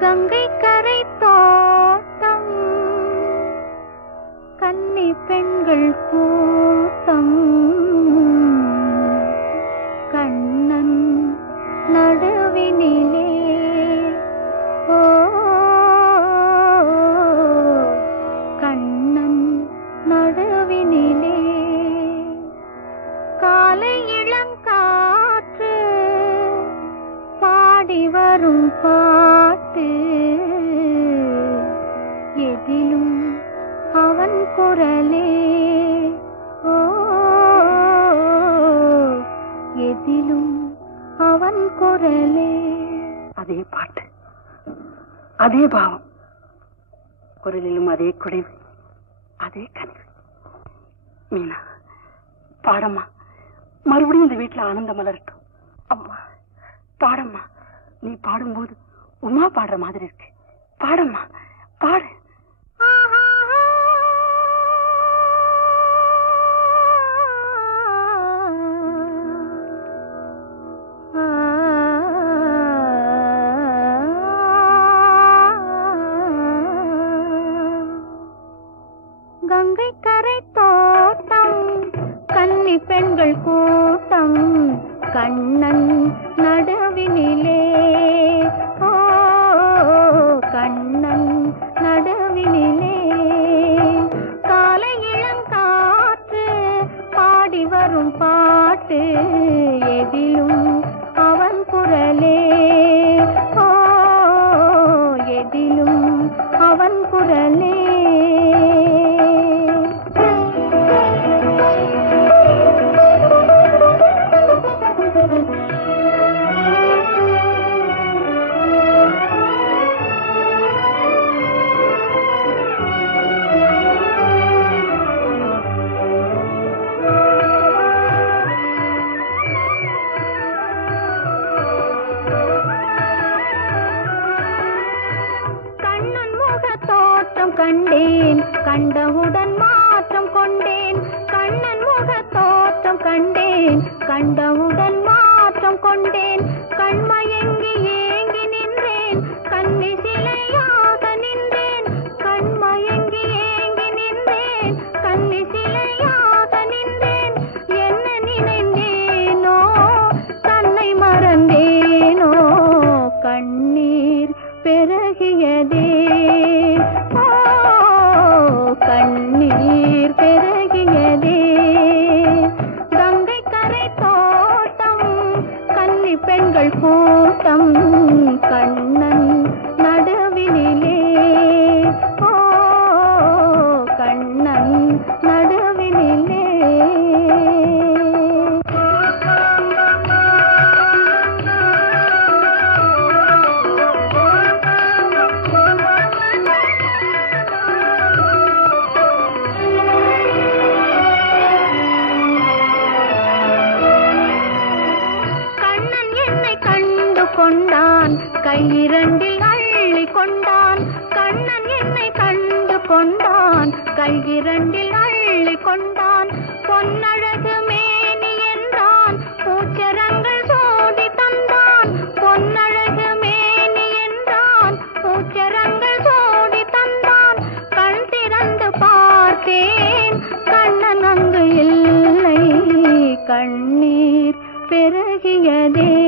கங்கை கரை தோட்டம் கன்னி பெண்கள் கூட்டம் கண்ணன் நடுவினிலே. ஓ கண்ணன் நடுவினிலே. காலை இளம் காற்று பாடி வரும் பா பாட்டு எதிலும் அவன் குரலே ஓ எதிலும் அவன் குரலே. அதே பாட்டு அதே பாவம். குரலிலும் அதே குடைவு அதே கனவு. மீனா பாடம்மா மறுபடியும் இந்த வீட்டுல ஆனந்தம் மலரட்டும். அம்மா பாடம்மா நீ பாடும்போது உமா பாடுற மாதிரி இருக்கு. பாடம்மா. பாடு. பெண்கள் கூட்டம் கண்ணன் நடுவினிலே வரும் பாட்டு எதிலும் அவன் குரலே கண்டேன் கண்டவுடன் மாற்றம் கொண்டேன் கண்ணன் முக தோற்றம் கண்டேன் கண்டவுடன் மாற்றம் கொண்டேன் கண்மயங்கியே கொண்டான் கையிரண்டில் அள்ளி கொண்டான். கண்ணன் என்னை கண்டு கொண்டான். கையிரண்டில் அள்ளி கொண்டான். பொன்னழகு மேனி என்றான். பூச்சரங்கள் சோடி தந்தான். பொன்னழகு மேனி என்றான். பூச்சரங்கள் சோடி தந்தான். கண் திறந்து பார்த்தேன். கண்ணன் அங்கு இல்லை. கண்ணீர் பெருகியதே.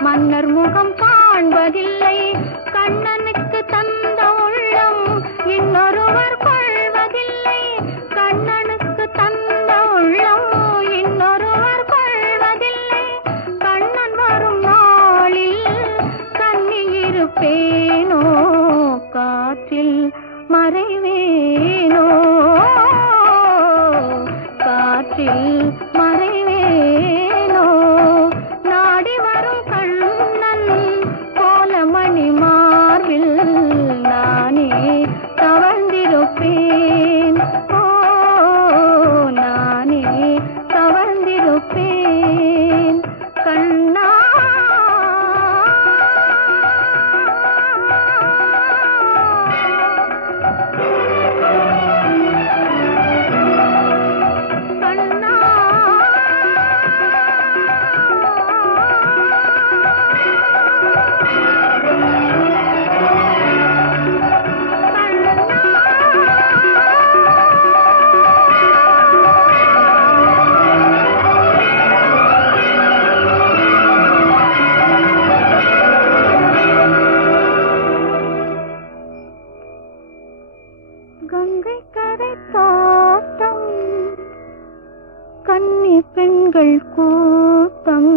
மன்னர் முகம் காண்பதில்லை. கண்ணனுக்கு தந்த உள்ளம் இன்னொருவர் கூட்டம்